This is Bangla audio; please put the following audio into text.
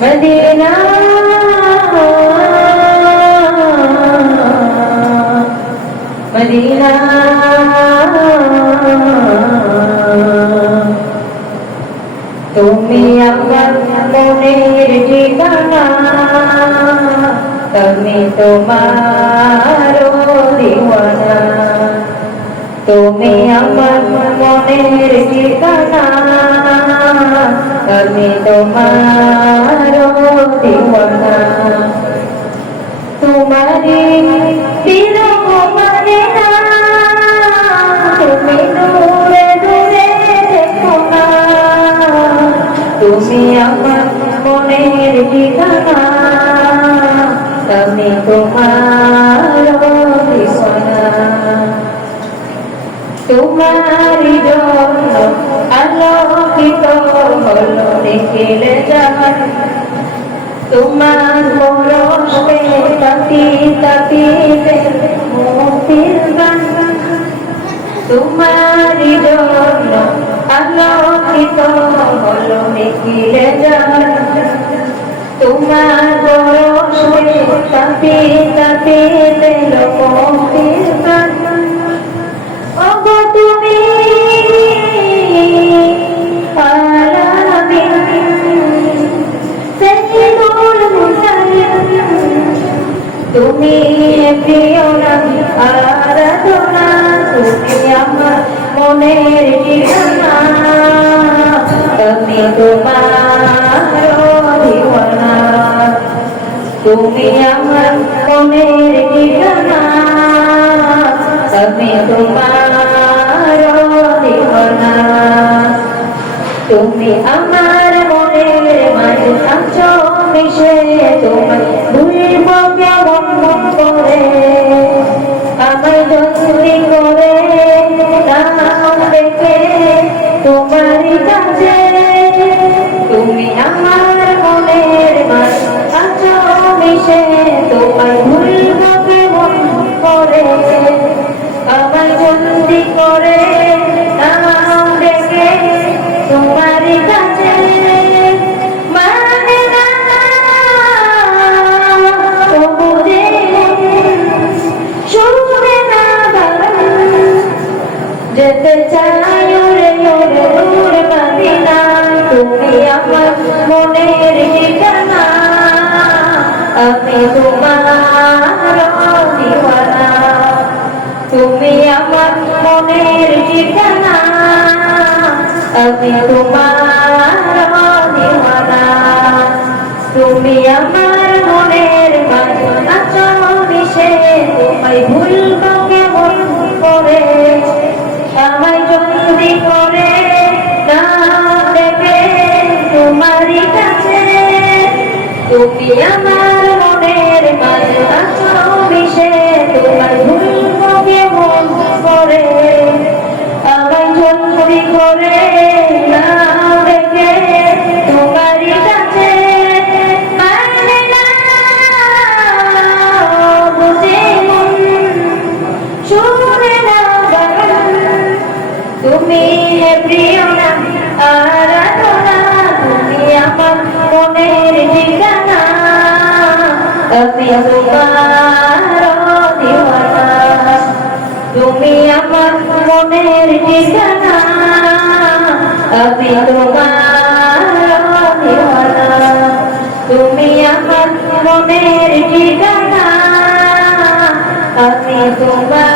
মদিনা মদিনা তুমি আমার মনের ঠিকানা তুমি তোমার দিওয়ানা তুমি আমার মনের ঠিকানা তুমি তোমার দিওয়ানা তোমারি বিরহ মানে না তুমি দূরে দূরে দেখো না তুমি আমার মনের ঠিকানা তুমি তোমার দিওয়ানা তোমারি জন্য আলোকিত হলো নিখিলে জাহান তোমার পরশে তাতি তাতিতে মুক্তির গান তোমারি জন্য আলোকিত হলো নিখিলে জাহান তোমার পরশে তাতি তাতিতে মুক্তির গান ওগো তুমি তুমি প্রিয় নাম আরাধনা তুমি আমার মনের ঠিকানা তুমি তোমার দিওয়ানা তুমি আমার মনের ঠিকানা তুমি তোমার দিওয়ানা তুমি আমার মনের মাঝে আছো মিশে তোমার ভুলব কেমন করে আমায় জলদি করে নাম রেখে তোমারই কাছে তুমি আমার মনের মাঝে আছো মিশে তোমায় ভুলব কেমন করে আমায় জলদি করে নাম রেখে তোমারই কাছে মানে না সবুজে শুনে না যেতে চাই ওরে ওরে দূর মদিনা তুমি আমার মনের ঠিকানা আমি তোমার দিওয়ানা তুমি আমার মনের ঠিকানা আমি তোমার দিওয়ানা তুমি আমার মনের মাঝে আছো মিশে তোমায় ভুলব কেমন করে আমায় জলদি করে নাম দেবে তোমারই কাছে তুমি আমার মনের মাঝে আছো মিশে তোমায় ভুলব কেমন করে আমায় জলদি করে নাম দেবে তোমারই কাছে মানে না বুঝে মন শুনে না তুমি প্রিয় নাম আরাধনা তুমি আমার মনের ঠিকানা আমি তোমার দিওয়ানা তুমি আমার মনের ঠিকানা আমি তোমার দিওয়ানা তুমি আমার মনের ঠিকানা আমি তোমার